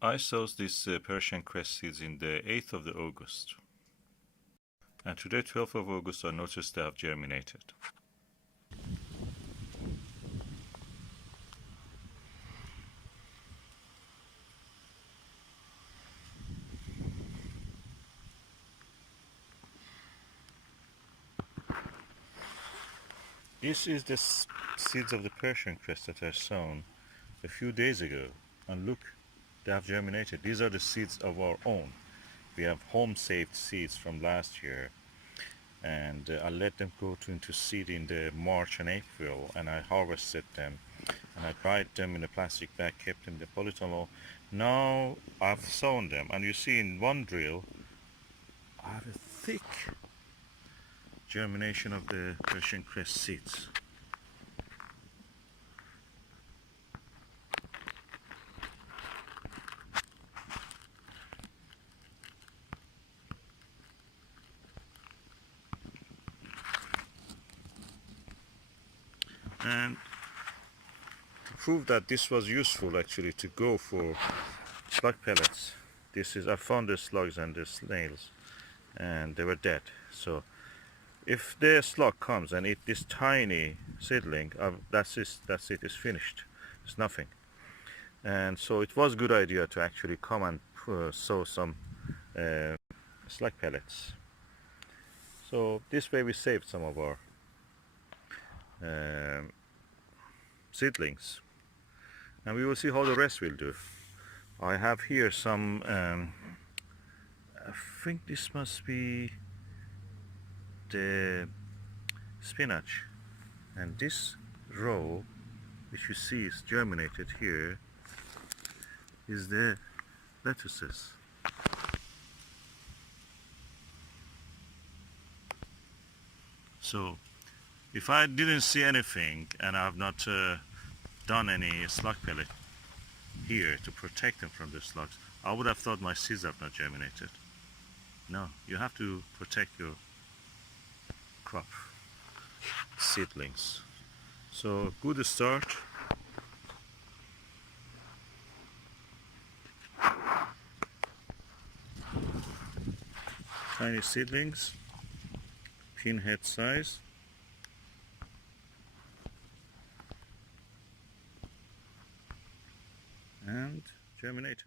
I sowed these Persian cress seeds in the 8th of the August. And today, 12th of August, I noticed they have germinated. This is the seeds of the Persian cress that I sown a few days ago. And look, they have germinated. These are the seeds of our own. We have home-saved seeds from last year. And I let them go into seed in the March and April, and I harvested them. And I dried them in a plastic bag, kept them in the polytunnel. Now I've sown them, and you see in one drill, I have a thick germination of the Persian cress seeds. And to prove that this was useful actually to go for slug pellets, I found the slugs and the snails, and they were dead. So if the slug comes and eat this tiny seedling, that's it, it's finished. It's nothing. And so it was a good idea to actually come and sow some slug pellets. So this way we saved some of our seedlings, and we will see how the rest will do. I have here some I think this must be the spinach, and this row which you see is germinated here is the lettuces. So if I didn't see anything and I've not done any slug pellet here to protect them from the slugs, I would have thought my seeds have not germinated. No, you have to protect your crop seedlings. So good start. Tiny seedlings, pinhead size. And germinated.